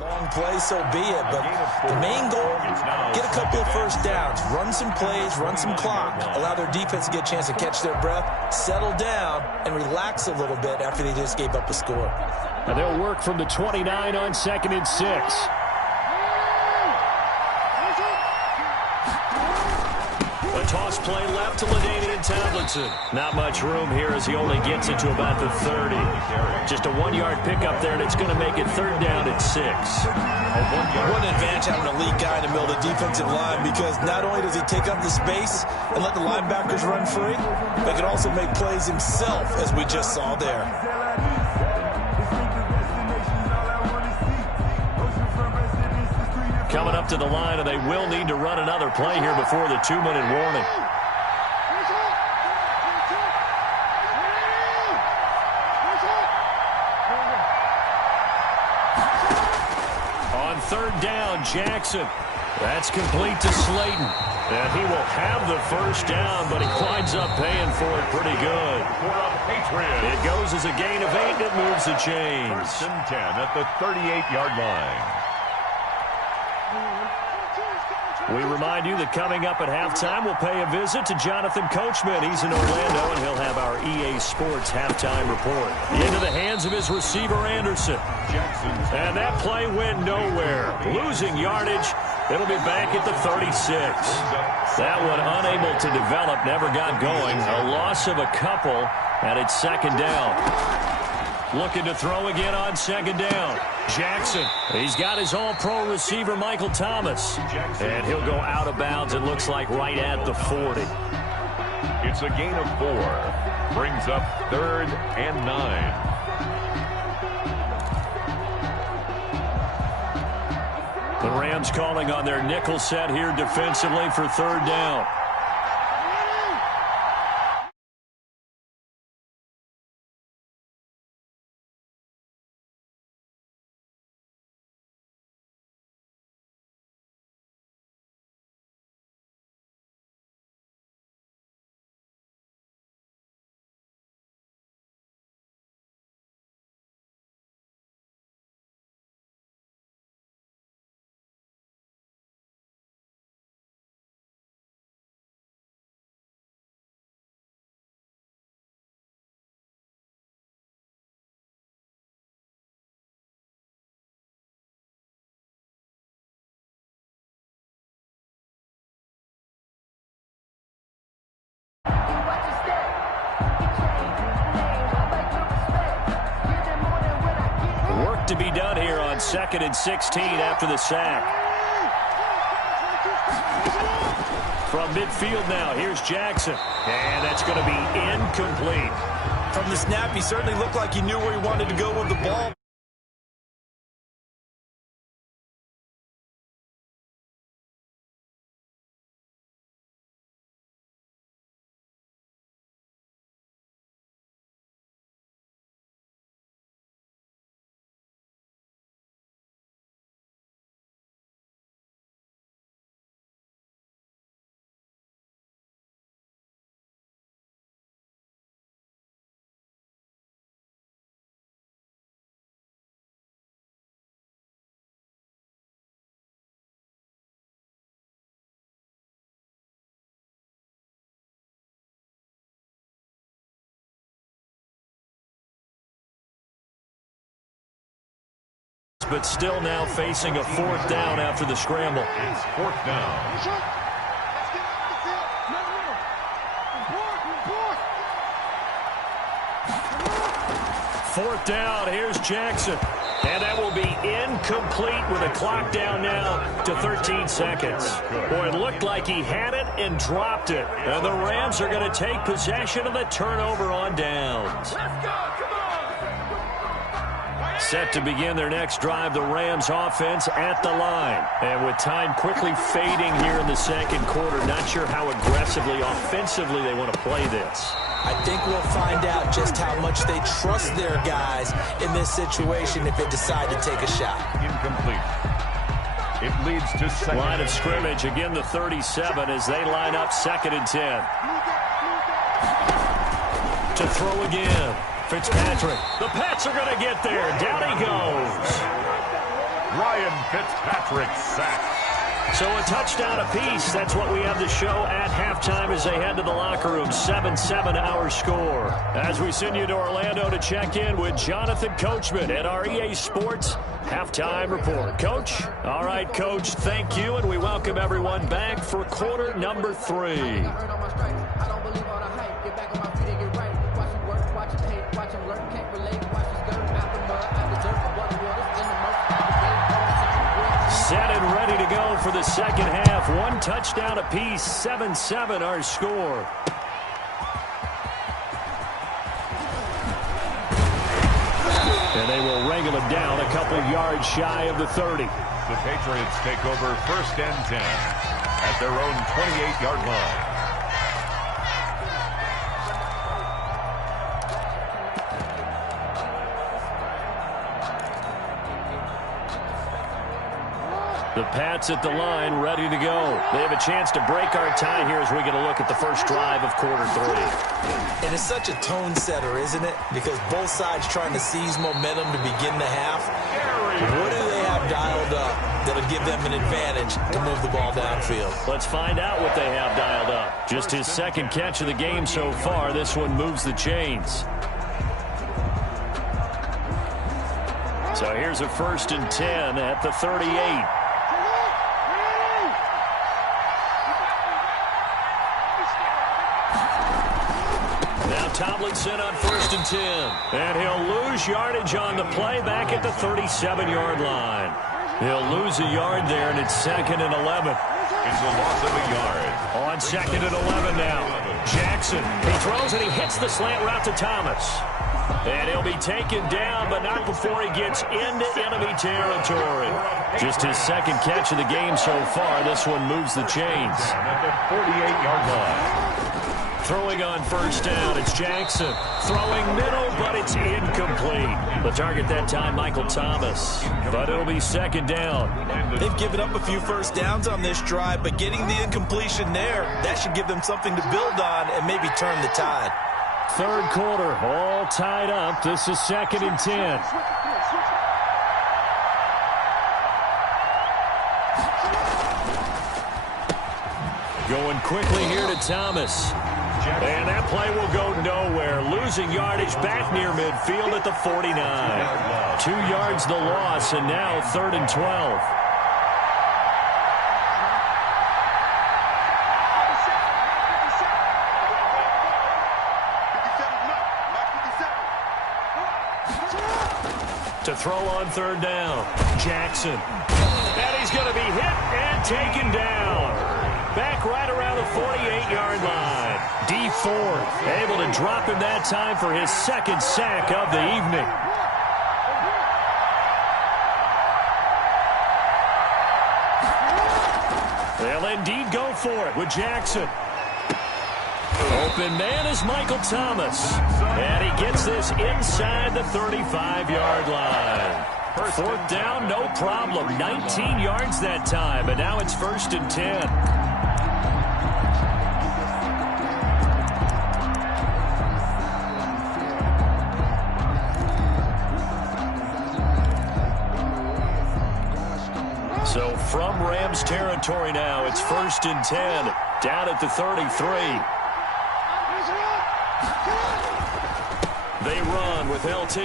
Long play, so be it. But the main goal, get a couple of first downs, run some plays, run some clock, allow their defense to get a chance to catch their breath, settle down, and relax a little bit after they just gave up a score. And they'll work from the 29 on 2nd and 6. A toss play left to LaDainian Tomlinson. Not much room here as he only gets it to about the 30. Just a 1-yard pickup there, and it's going to make it 3rd down at 6. What an advantage having a lead guy in the middle of the defensive line, because not only does he take up the space and let the linebackers run free, but he can also make plays himself, as we just saw there. Coming up to the line, and they will need to run another play here before the 2-minute warning. On 3rd down, Jackson. That's complete to Slayton. And he will have the first down, but he winds up paying for it pretty good. It goes as a gain of 8, and it moves the chains. 1st and 10 at the 38-yard line. We remind you that coming up at halftime, we'll pay a visit to Jonathan Coachman. He's in Orlando, and he'll have our EA Sports halftime report. Into the hands of his receiver, Anderson. And that play went nowhere. Losing yardage. It'll be back at the 36. That one unable to develop, never got going. A loss of a couple, and it's 2nd down. Looking to throw again on 2nd down. Jackson. He's got his all-pro receiver, Michael Thomas. And he'll go out of bounds, it looks like, right at the 40. It's a gain of 4. Brings up 3rd and 9. The Rams calling on their nickel set here defensively for 3rd down. Work to be done here on 2nd and 16 after the sack. From midfield now, here's Jackson. And that's going to be incomplete. From the snap, he certainly looked like he knew where he wanted to go with the ball. But still now facing a 4th down after the scramble. It's 4th down. 4th down, here's Jackson. And that will be incomplete with a clock down now to 13 seconds. Boy, it looked like he had it and dropped it. And the Rams are going to take possession of the turnover on downs. Set to begin their next drive, the Rams offense at the line. And with time quickly fading here in the 2nd quarter, not sure how aggressively, offensively they want to play this. I think we'll find out just how much they trust their guys in this situation if they decide to take a shot. Incomplete. It leads to 2nd. Line of scrimmage, again the 37 as they line up 2nd and 10. To throw again. Fitzpatrick. The Pats are going to get there. Down he goes. Ryan Fitzpatrick sack. So a touchdown apiece. That's what we have to show at halftime as they head to the locker room. 7-7 our score. As we send you to Orlando to check in with Jonathan Coachman at our EA Sports Halftime Report. Coach? All right, Coach, thank you, and we welcome everyone back for quarter number 3. Set and ready to go for the second half. One touchdown apiece, 7-7 our score. And they will wrangle it down a couple yards shy of the 30. The Patriots take over 1st and 10 at their own 28-yard line. The Pats at the line, ready to go. They have a chance to break our tie here as we get a look at the first drive of quarter 3. And it's such a tone setter, isn't it? Because both sides trying to seize momentum to begin the half. What do they have dialed up that'll give them an advantage to move the ball downfield? Let's find out what they have dialed up. Just his second catch of the game so far. This one moves the chains. So here's a 1st and 10 at the 38. Tomlinson on 1st and 10. And he'll lose yardage on the play back at the 37-yard line. He'll lose a yard there, and it's 2nd and 11. It's a loss of a yard. On 2nd and 11 now. Jackson. He throws and he hits the slant route to Thomas. And he'll be taken down, but not before he gets into enemy territory. Just his second catch of the game so far. This one moves the chains. At the 48-yard line. Throwing on 1st down, it's Jackson. Throwing middle, but it's incomplete. The target that time, Michael Thomas. But it'll be 2nd down. They've given up a few first downs on this drive, but getting the incompletion there, that should give them something to build on and maybe turn the tide. 3rd quarter, all tied up. This is 2nd and 10. Going quickly here to Thomas. And that play will go nowhere. Losing yardage back near midfield at the 49. 2 yards the loss, and now 3rd and 12. To throw on 3rd down. Jackson. And he's going to be hit and taken down. Back right around the 48-yard line. D Ford able to drop him that time for his 2nd sack of the evening. They'll indeed go for it with Jackson. Open man is Michael Thomas. And he gets this inside the 35-yard line. 4th down, no problem. 19 yards that time, but now it's 1st and 10. So from Rams territory now, it's 1st and 10, down at the 33. They run with LT.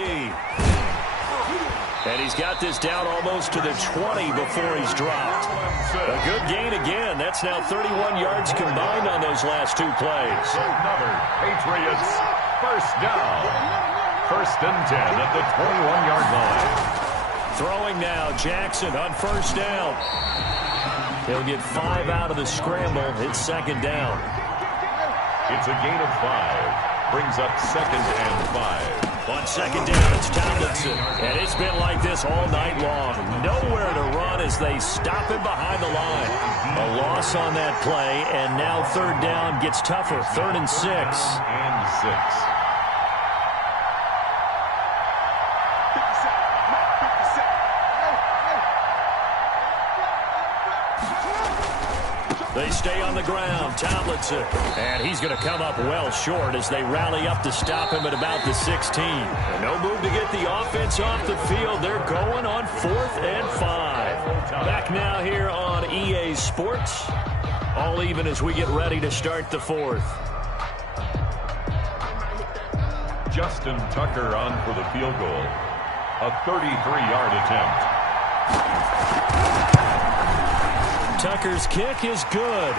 And he's got this down almost to the 20 before he's dropped. A good gain again. That's now 31 yards combined on those last 2 plays. Another Patriots 1st down. 1st and 10 at the 21-yard line. Throwing now, Jackson on 1st down. He'll get 5 out of the scramble. It's 2nd down. It's a gain of 5. Brings up 2nd and 5. On 2nd down, it's Tomlinson. And it's been like this all night long. Nowhere to run as they stop him behind the line. A loss on that play, and now 3rd down gets tougher. 3rd and 6. And 6. They stay on the ground. Tomlinson. And he's going to come up well short as they rally up to stop him at about the 16. And no move to get the offense off the field. They're going on 4th and 5. Back now here on EA Sports. All even as we get ready to start the 4th. Justin Tucker on for the field goal. A 33-yard attempt. Tucker's kick is good.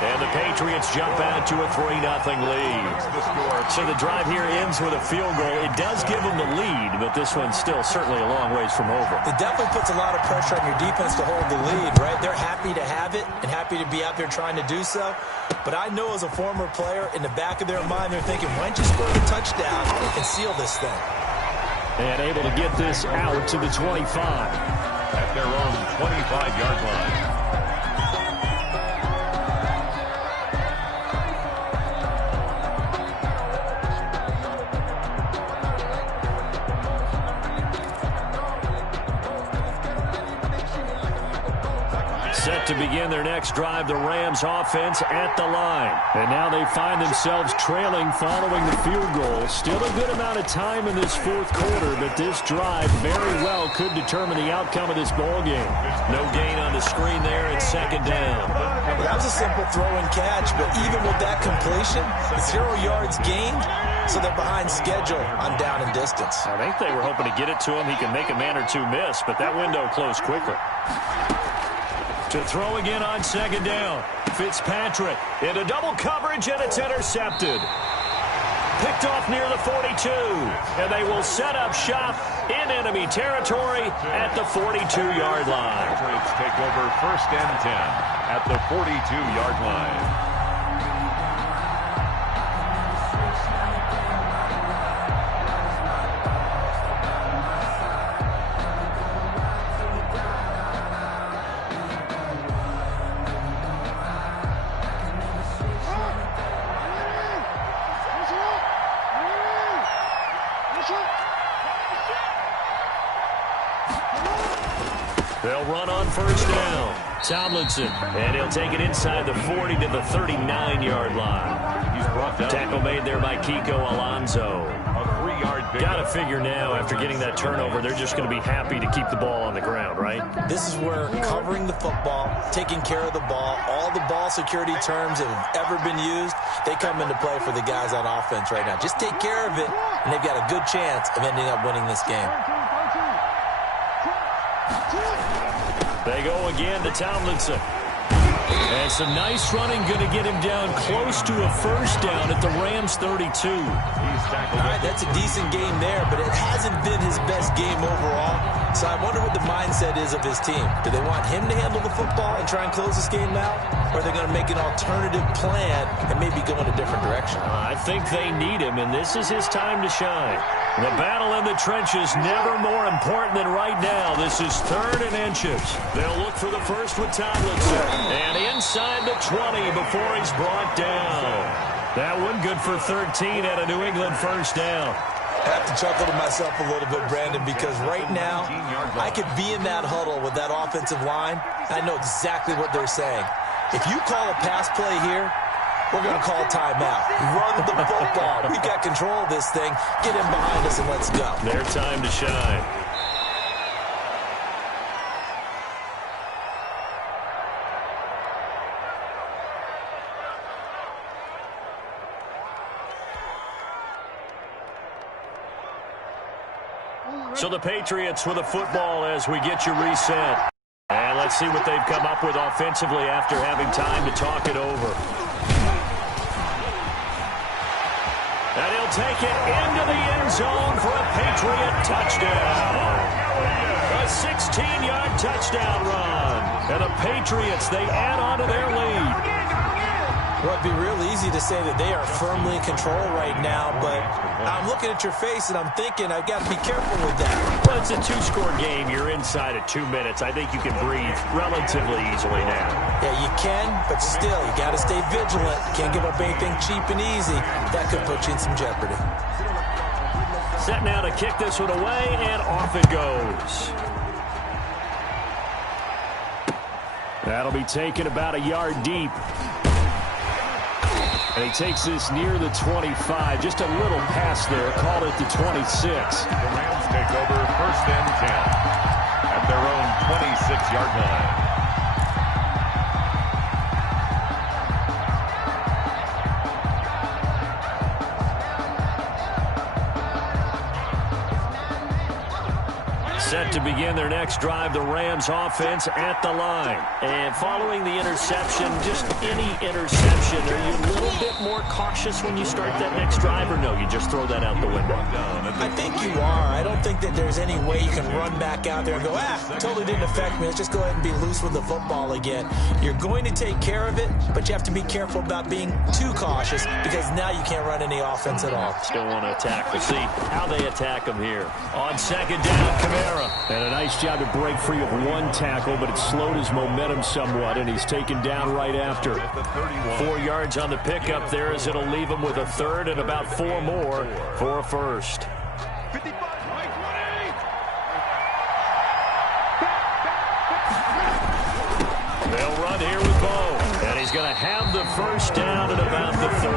And the Patriots jump out to a 3-0 lead. So the drive here ends with a field goal. It does give them the lead, but this one's still certainly a long ways from over. It definitely puts a lot of pressure on your defense to hold the lead, right? They're happy to have it and happy to be out there trying to do so. But I know as a former player, in the back of their mind, they're thinking, why don't you score the touchdown and seal this thing? And able to get this out to the 25. At their own 25-yard line. Set to begin their next drive, the Rams offense at the line. And now they find themselves trailing following the field goal. Still a good amount of time in this 4th quarter, but this drive very well could determine the outcome of this ball game. No gain on the screen there at 2nd down. Well, that was a simple throw and catch, but even with that completion, 0 yards gained, so they're behind schedule on down and distance. I think they were hoping to get it to him. He can make a man or two miss, but that window closed quickly. To throw again on 2nd down. Fitzpatrick into double coverage, and it's intercepted. Picked off near the 42. And they will set up shop in enemy territory at the 42-yard line. Patriots take over 1st and 10 at the 42-yard line. They'll run on 1st down. Tomlinson, and he'll take it inside the 40 to the 39-yard line. He's brought down. Tackle made there by Kiko Alonso. A 3-yard pickup. Got to figure now, after getting that turnover, they're just going to be happy to keep the ball on the ground, right? This is where covering the football, taking care of the ball, all the ball security terms that have ever been used, they come into play for the guys on offense right now. Just take care of it, and they've got a good chance of ending up winning this game. They go again to Tomlinson. And some nice running, going to get him down close to a 1st down at the Rams 32. All right, that's a decent game there, but it hasn't been his best game overall. So I wonder what the mindset is of his team. Do they want him to handle the football and try and close this game out? Or are they going to make an alternative plan and maybe go in a different direction? I think they need him, and this is his time to shine. The battle in the trenches never more important than right now. This is 3rd and inches. They'll look for the first with Tomlinson. And inside the 20 before he's brought down. That one good for 13 at a New England 1st down. I have to chuckle to myself a little bit, Brandon, because right now I could be in that huddle with that offensive line. I know exactly what they're saying. If you call a pass play here, we're going to call a timeout. Run the football. We've got control of this thing. Get him behind us and let's go. Their time to shine. So the Patriots with a football as we get you reset. And let's see what they've come up with offensively after having time to talk it over. And he'll take it into the end zone for a Patriot touchdown. A 16-yard touchdown run. And the Patriots, they add on to their lead. Well, it'd be real easy to say that they are firmly in control right now, but I'm looking at your face and I'm thinking I've got to be careful with that. Well, it's a 2-score game. You're inside at 2 minutes. I think you can breathe relatively easily now. Yeah, you can, but still, you got to stay vigilant. Can't give up anything cheap and easy. That could put you in some jeopardy. Set now to kick this one away, and off it goes. That'll be taken about a yard deep. And he takes this near the 25. Just a little pass there. Called it the 26. The Rams take over 1st and 10 at their own 26-yard line. Set to begin their next drive, the Rams offense at the line. And following the interception, just any interception, are you a little bit more cautious when you start that next drive, or no, you just throw that out the window? I think you are. I don't think that there's any way you can run back out there and go, totally didn't affect me. Let's just go ahead and be loose with the football again. You're going to take care of it, but you have to be careful about being too cautious because now you can't run any offense at all. Still want to attack. We'll see how they attack them here. On 2nd down, Kamara. And a nice job to break free of one tackle, but it slowed his momentum somewhat, and he's taken down right after. 4 yards on the pickup there as it'll leave him with a 3rd and about 4 more for a 1st. They'll run here with Bo, and he's going to have the 1st down at about the 38.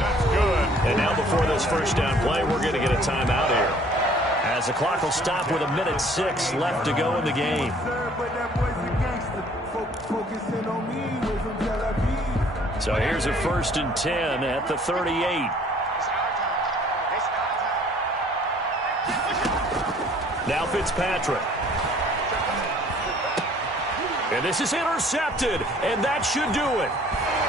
That's good. And now before this 1st down play, we're going to get a timeout here, as the clock will stop with 1:06 left to go in the game. So here's a 1st and 10 at the 38. Now Fitzpatrick. And this is intercepted, and that should do it.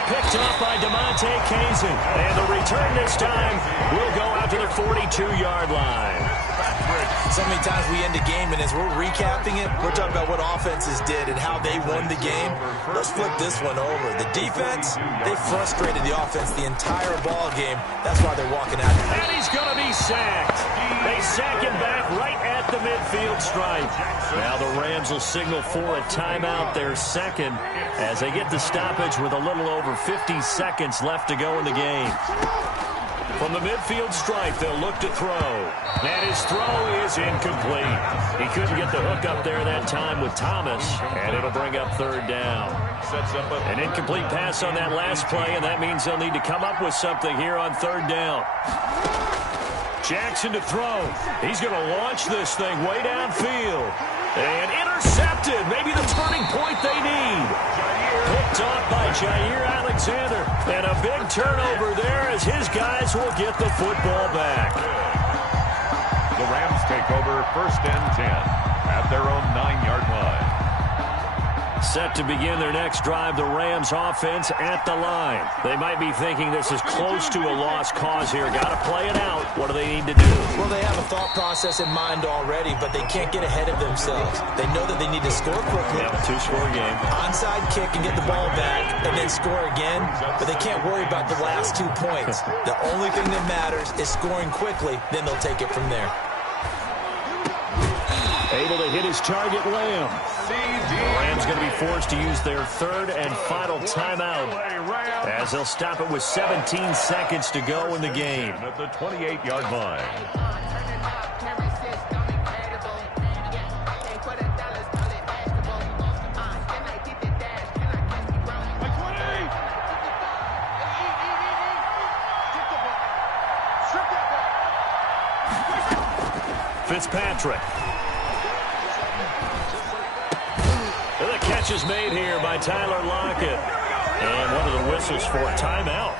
Picked off by DeMonte Kazin. And the return this time will go out to the 42-yard line. So many times we end a game, and as we're recapping it, we're talking about what offenses did and how they won the game. Let's flip this one over. The defense, they frustrated the offense the entire ball game. That's why they're walking out. And he's going to be sacked. They sack him back right at the midfield stripe. Now the Rams will signal for a timeout, their 2nd, as they get the stoppage with a little over 50 seconds left to go in the game. From the midfield stripe, they'll look to throw. And his throw is incomplete. He couldn't get the hook up there that time with Thomas, and it'll bring up 3rd down. An incomplete pass on that last play, and that means they'll need to come up with something here on 3rd down. Jackson to throw. He's going to launch this thing way downfield. And intercepted. Maybe the turning point they need. Picked off by Jair Alexander. And a big turnover there as his guys will get the football back. The Rams take over 1st and 10 at their own 9-yard line. Set to begin their next drive, the Rams offense at the line. They might be thinking this is close to a lost cause here. Got to play it out. What do they need to do? Well, they have a thought process in mind already, but they can't get ahead of themselves. They know that they need to score quickly. Yep, 2-score game. Onside kick and get the ball back and then score again, but they can't worry about the last 2 points. The only thing that matters is scoring quickly, then they'll take it from there. Able to hit his target, Lamb. The Rams going to be forced to use their 3rd and final timeout, as they'll stop it with 17 seconds to go in the game. At the 28-yard line. Fitzpatrick. The catch is made here by Tyler Lockett. And one of the whistles for a timeout.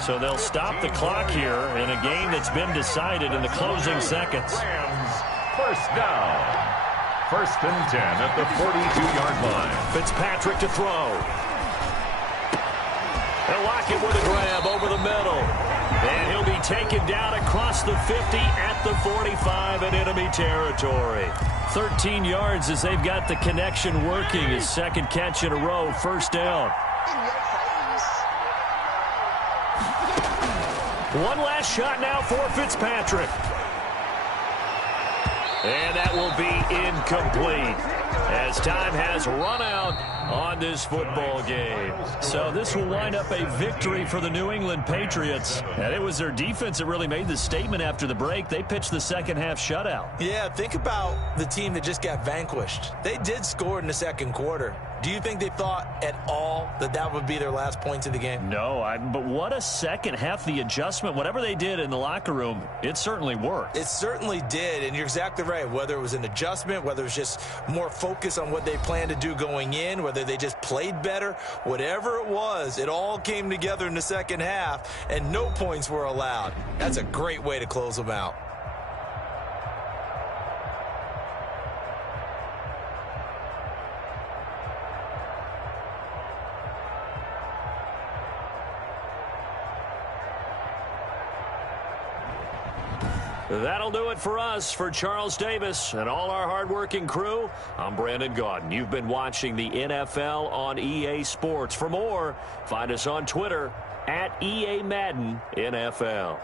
So they'll stop the clock here in a game that's been decided in the closing seconds. Rams, 1st down. 1st and 10 at the 42-yard line. Fitzpatrick to throw. And Lockett with a grab over the middle. And he'll be taken down across the 50 at the 45 in enemy territory. 13 yards as they've got the connection working. His 2nd catch in a row, 1st down. One last shot now for Fitzpatrick. And that will be incomplete as time has run out on this football game. So this will wind up a victory for the New England Patriots. And it was their defense that really made the statement after the break. They pitched the 2nd half shutout. Yeah, think about the team that just got vanquished. They did score in the 2nd quarter, Do you think they thought at all that that would be their last points of the game? No, but what a second half. The adjustment, whatever they did in the locker room, it certainly worked. It certainly did, and you're exactly right. Whether it was an adjustment, whether it was just more focus on what they planned to do going in, whether they just played better, whatever it was, it all came together in the second half, and no points were allowed. That's a great way to close them out. That'll do it for us. For Charles Davis and all our hardworking crew, I'm Brandon Gaudin. You've been watching the NFL on EA Sports. For more, find us on Twitter @EA Madden NFL.